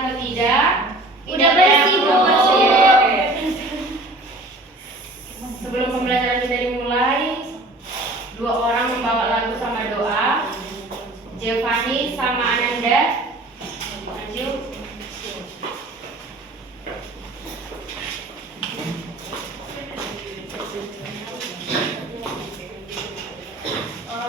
atau tidak? Udah bersih, Bu. Sebelum pembelajaran kita dimulai, 2 orang membawa lagu sama doa. Jevani sama Ananda. Maju.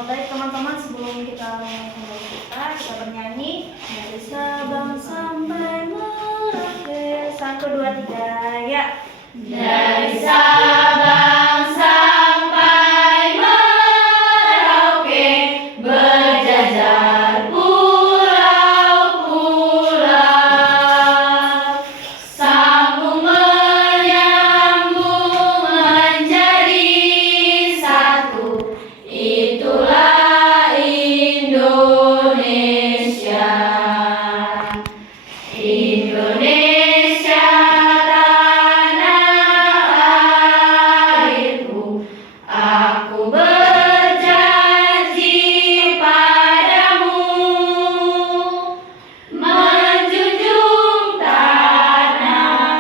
Baik teman-teman, sebelum kita mulai kita bernyanyi dari Sabang sampai Merauke. 1, 2, 3, ya. Dari Sabang sampai Merauke, berjajar pulau-pulau, sambung menyambung menjadi satu. Itulah Indonesia. Indonesia tanah airku, aku berjanji padamu menjunjung tanah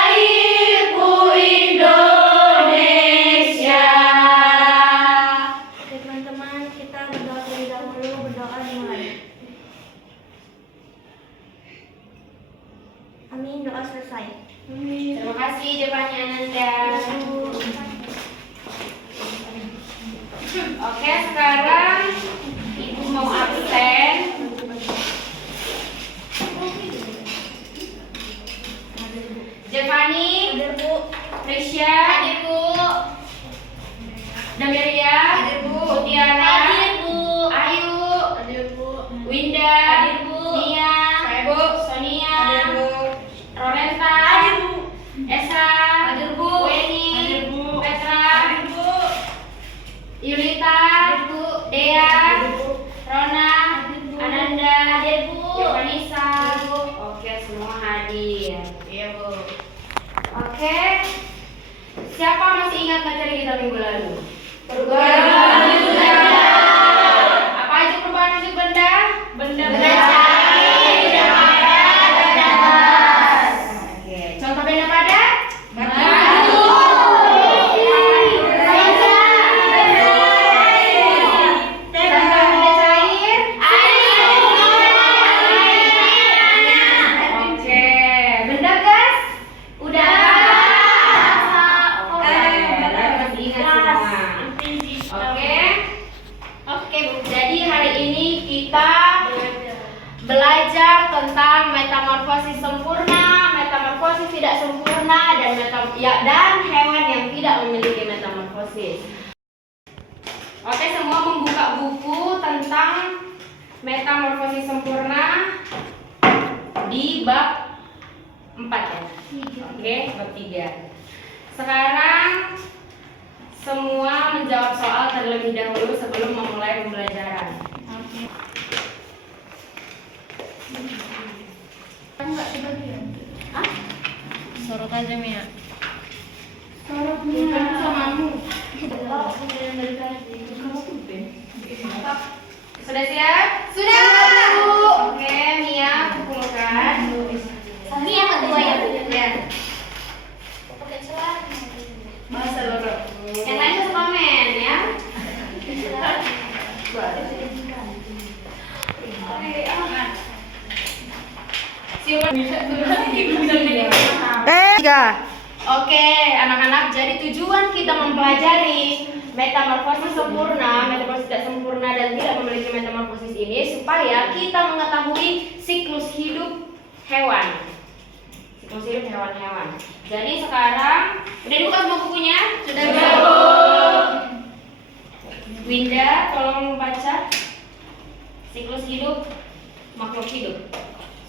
airku, Indonesia. Oke teman-teman, kita berdoa terlebih dahulu. Berdoa dimulai. Amin, doa selesai. Terima kasih Jevani Ananda. Oke, sekarang Ibu mau absen. Jevani, Hadir, Bu. Risha, Hadir, Bu. Damiria, Hadir, Bu. Mutiara, Hadir, Bu. Ayu, Hadir, Bu. Winda, Hadir, Bu. Nia, Saya, Bu. Sonia, Hadir, Bu. Rolenta, Hadir, Bu. Esa, Hadir, Bu. Weni, Hadir, Bu. Petra, Hadir, Bu. Yulita, Hadir, Bu. Dea, Hadir, Bu. Rona, Hadir, Bu. Ananda, Hadir, Bu. Yohanisa. Hadir, Bu. Oke, semua hadir. Iya, Bu. Oke. Siapa masih ingat materi kita minggu lalu? Perubahan wujud benda. Apa aja perubahan wujud benda? Benda cair, benda padat, benda tas. Oke. Contoh benda padat? Batu. Meja. Benda air. Contoh benda cair? Oke. Benda gas? Udah. Oke. Masih ingat semua. Oke. Oke, Bu. Jadi hari ini kita belajar tentang metamorfosis sempurna, metamorfosis tidak sempurna, dan hewan yang tidak memiliki metamorfosis. Oke, semua membuka buku tentang metamorfosis sempurna di bab 4 ya. Oke, bab 3. Sekarang semua menjawab soal terlebih dahulu sebelum memulai pembelajaran. Enggak kebagian. Hah? Sorot aja, Mia. Bukan samamu. Sudah siap? Sudah. Oke, Mia kumpulkan. Ini yang kedua ya, Bu. Ya. Bahasa loro. Yang lain bisa komen ya. Oke, anak-anak, jadi tujuan kita mempelajari metamorfosis sempurna, metamorfosis tidak sempurna dan tidak memiliki metamorfosis ini supaya kita mengetahui siklus hidup hewan. Siklus hidup hewan-hewan. Jadi sekarang udah dibuka semua bukunya? Sudah, Bu. Winda, tolong baca siklus hidup makhluk hidup.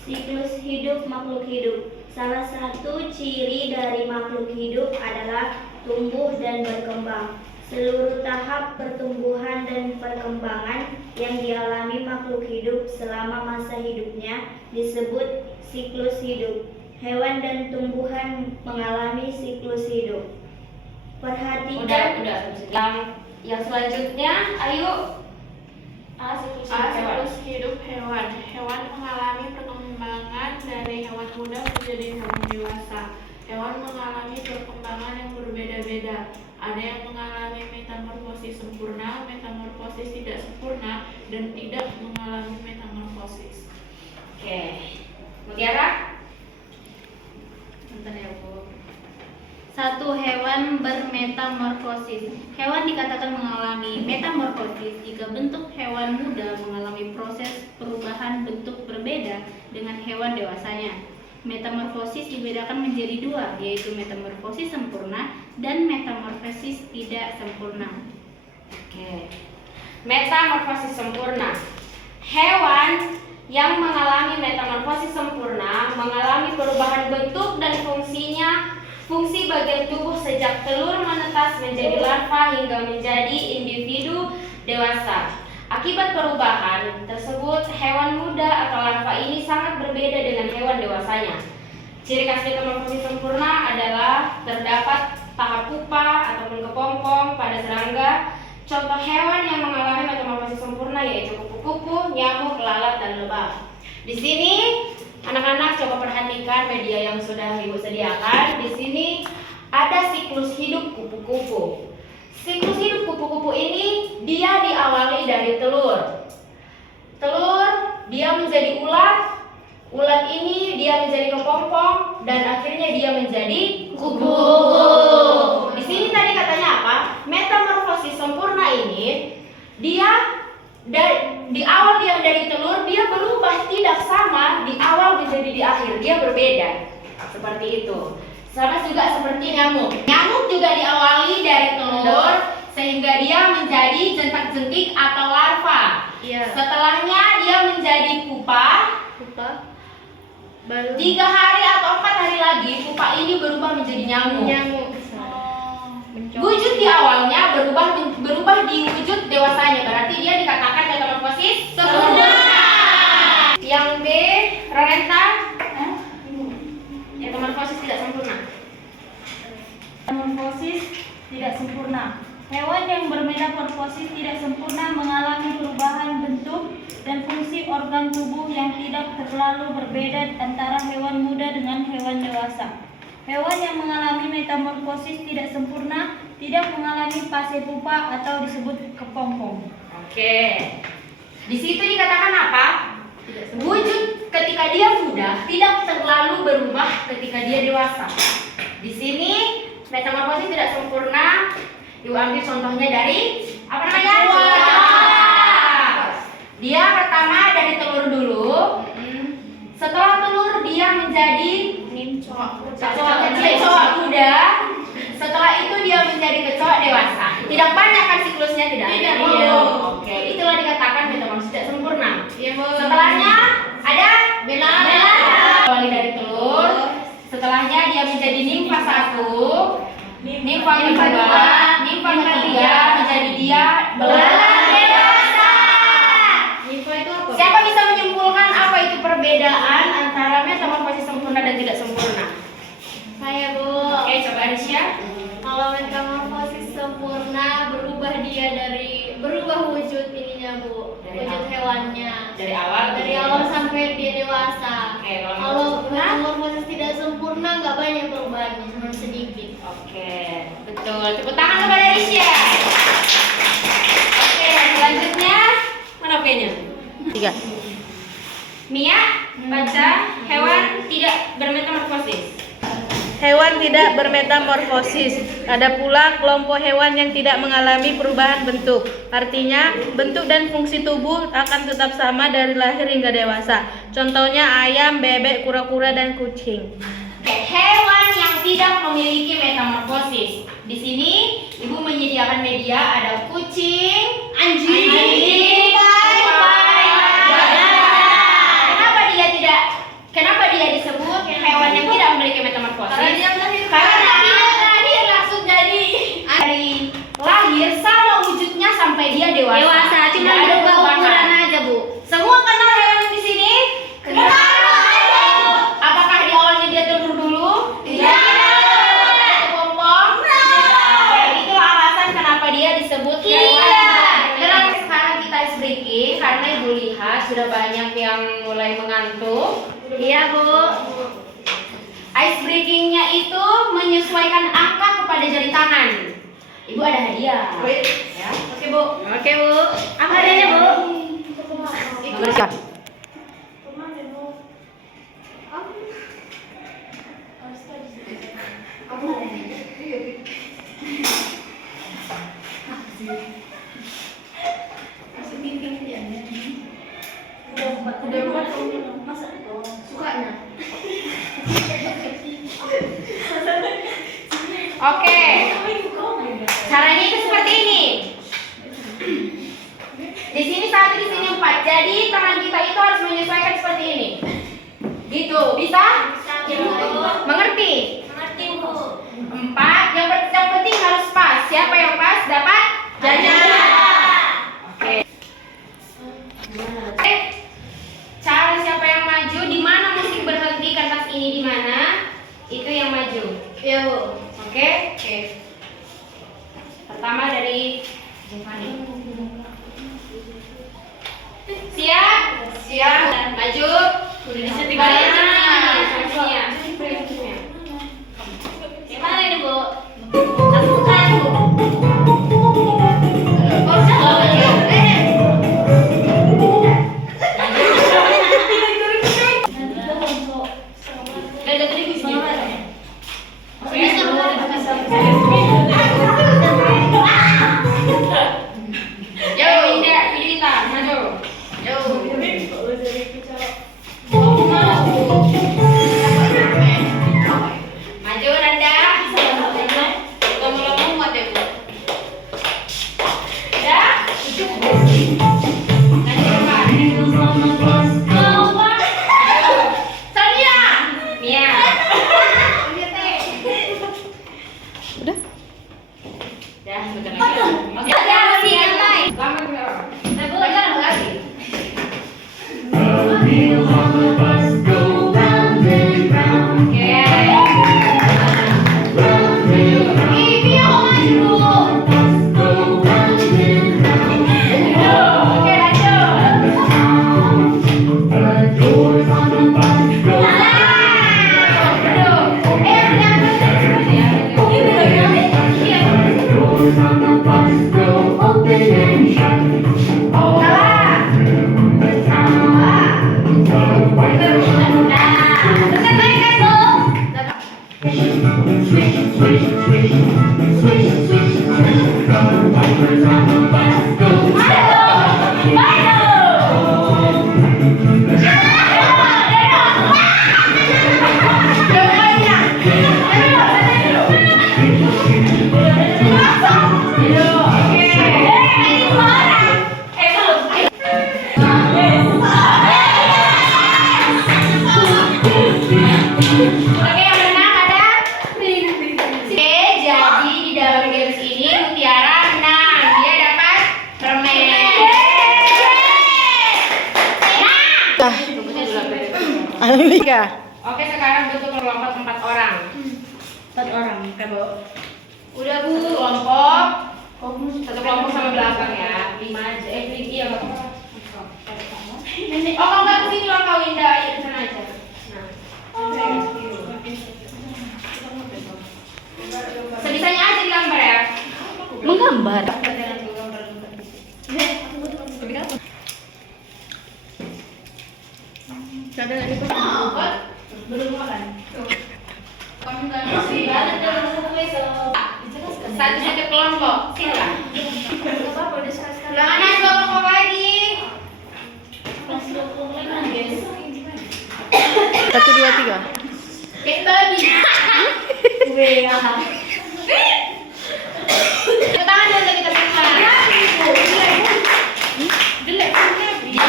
Siklus hidup makhluk hidup. Salah satu ciri dari makhluk hidup adalah tumbuh dan berkembang. Seluruh tahap pertumbuhan dan perkembangan yang dialami makhluk hidup selama masa hidupnya disebut siklus hidup. Hewan dan tumbuhan mengalami siklus hidup. Perhatikan. Udah. Yang selanjutnya, ayo. Siklus menjadi hewan dewasa. Hewan mengalami perkembangan yang berbeda-beda. Ada yang mengalami metamorfosis sempurna, metamorfosis tidak sempurna, dan tidak mengalami metamorfosis. Oke. Mutiara? Bentar ya, Bu. 1. Hewan bermetamorfosis. Hewan dikatakan mengalami metamorfosis jika bentuk hewan muda mengalami proses perubahan bentuk berbeda dengan hewan dewasanya. Metamorfosis dibedakan menjadi dua, yaitu metamorfosis sempurna dan metamorfosis tidak sempurna. Oke. Metamorfosis sempurna. Hewan yang mengalami metamorfosis sempurna mengalami perubahan bentuk dan fungsi bagian tubuh sejak telur menetas menjadi larva hingga menjadi individu dewasa. Akibat perubahan tersebut, hewan muda atau larva ini sangat berbeda dengan hewan dewasanya. Ciri khas metamorfosis sempurna adalah terdapat tahap pupa ataupun kepompong pada serangga. Contoh hewan yang mengalami metamorfosis sempurna yaitu kupu-kupu, nyamuk, lalat, dan lebah. Di sini anak-anak coba perhatikan media yang sudah Ibu sediakan. Di sini ada siklus hidup kupu-kupu. Siklus hidup kupu-kupu ini dia diawali dari telur. Telur dia menjadi ulat. Ulat ini dia menjadi kepompong dan akhirnya dia menjadi kupu-kupu. Di sini tadi katanya apa? Metamorfosis sempurna ini dia di awal dia dari telur dia berubah tidak sama di awal menjadi di akhir, dia berbeda. Seperti itu. Sama juga seperti nyamuk. Nyamuk juga diawali dari telur sehingga dia menjadi jentak-jentik atau larva. Iya. Setelahnya dia menjadi pupa. Baru 3 hari atau 4 hari lagi pupa ini berubah menjadi nyamuk. Wujud di awalnya berubah di wujud dewasanya, berarti dia dikatakan metamorfosis sempurna. Yang B, Ronenta, metamorfosis tidak sempurna. metamorfosis tidak sempurna. Hewan yang bermetamorfosis tidak sempurna mengalami perubahan bentuk dan fungsi organ tubuh yang tidak terlalu berbeda antara hewan muda dengan hewan dewasa. Hewan yang mengalami metamorfosis tidak sempurna tidak mengalami fase pupa atau disebut kepompong. Oke. Di situ dikatakan apa? Wujud ketika dia muda tidak terlalu berubah ketika dia dewasa. Di sini metamorfosis tidak sempurna. Ibu ambil contohnya dari apa namanya? Dia pertama dari telur dulu. Setelah telur dia menjadi kecoa kecil, kecoa muda. Setelah itu dia menjadi kecoa dewasa. Tidak banyak kan siklusnya, tidak? Tidak, Bu. Oke, itulah dikatakan metamorfosis tidak sempurna. Setelahnya ada belara. Awali dari telur. Setelahnya dia menjadi nimfa 1, nimfa 2, nimfa 3 menjadi dia belalang dewasa. Siapa bisa menyimpulkan apa itu perbedaan antara metamorfosis sempurna dan tidak sempurna? Saya, Bu. Oke, coba Arisya. Kalau metamorfosis sempurna berubah wujud ininya, Bu. Dari Wujud awal. hewannya. Dari awal. Dari awal sampai dia dewasa. Oke, kalau Kalau sempurna? metamorfosis tidak sempurna nggak banyak perubahannya, cuma sedikit. Oke, betul. Tepuk tangan kepada Arisya. Oke, selanjutnya mana P-nya? 3. Mia, baca hewan tidak bermetamorfosis. Hewan tidak bermetamorfosis. Ada pula kelompok hewan yang tidak mengalami perubahan bentuk. Artinya, bentuk dan fungsi tubuh akan tetap sama dari lahir hingga dewasa. Contohnya ayam, bebek, kura-kura, dan kucing. Oke, hewan yang tidak memiliki metamorfosis. Di sini Ibu menyediakan media ada kucing, anjing, tupai, Kenapa dia disebut hewan yang tidak memiliki metamorfosis? Karena dia lahir langsung jadi dari lahir sama wujudnya sampai dia dewasa. Cuma Tidak ada berubah perubahan. ukuran aja, Bu. Semua kenal hewan yang di sini? Kenal. Apakah di awalnya dia telur dulu? Tidak. Kepompong? Oke, itulah alasan kenapa dia disebut hewan. Terus sekarang kita ice breaking karena Ibu lihat sudah banyak yang mulai mengantuk. Iya, Bu. Ice breakingnya itu menyesuaikan angka kepada jari tangan. Ibu ada hadiah. Ya. Oke Bu. Oke Bu. Apa adanya, Bu? Siap. Oke. Caranya itu seperti ini. Di sini 1, di sini 4. Jadi tangan kita itu harus menyesuaikan seperti ini. Gitu, bisa? Mengerti? Mengerti, Bu. 4. Yang penting harus pas. Siapa yang pas dapat jajan. Oke. Cara siapa yang maju, di mana musik berhenti, kertas ini di mana? Itu yang maju. Iya, Bu. Oke? Oke. Pertama dari Giovanni. Siap? Siap. Maju. Udah disetting ya. Gimana ini, Bu? Lakukan, Bu. Maju Nanda. Sonia. Mia. Udah? Dah, sebentar lagi. Oke, ada masih yang lain. Gambar merah. Nah, Bu, jangan lagi. Oke, yang menang ada. Oke, jadi di dalam games ini Mutiara menang. Dia dapat permen. Alika. Oke, sekarang bentuk kelompok 4 orang. 4 orang, oke, Bu. Udah Bu, kelompok. Satu kelompok sama belakang ya. 5 aja. Iya nggak apa-apa. Oh, kalau nggak kesini lah kau Indah, ayo ke sana aja. Nah. Sebisanya aja digambar ya. Menggambar. Belum makan. Satu kelompok. Silakan. Mana 2 kelompok lagi? 1, 2, 3. Kayak tadi. Tangan dulu kita simpan. Jelek.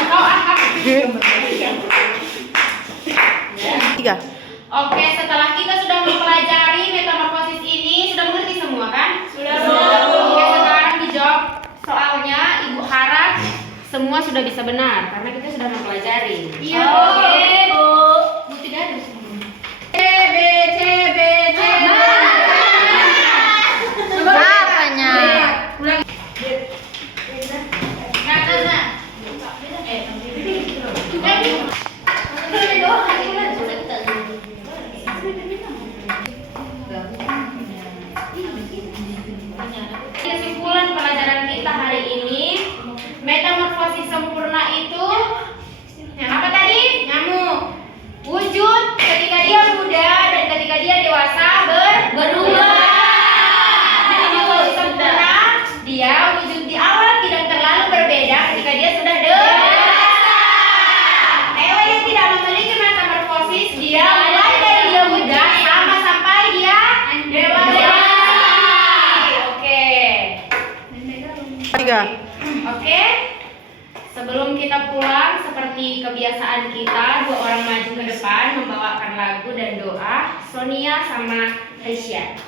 Kau angkat. 3. Oke, setelah kita sudah mempelajari metamorfosis ini, sudah mengerti semua kan? Sudah. Oke, sekarang dijawab soalnya. Ibu harap semua sudah bisa benar karena kita sudah mempelajari. Iya, oke, Bu. Bu tidak ada semua. Apanya? metamorfosis sempurna itu apa tadi? Nyamuk. Wujud ketika dia muda dan ketika dia dewasa berubah. Metamorfosis sempurna, dia wujud di awal tidak terlalu berbeda ketika dia sudah dewasa. Hewan yang tidak memiliki metamorfosis, dia mulai dari dia muda sama sampai dia dewasa. Oke. Tiga. Oke. Sebelum kita pulang, seperti kebiasaan kita, dua orang maju ke depan membawakan lagu dan doa. Sonia sama Aisyah.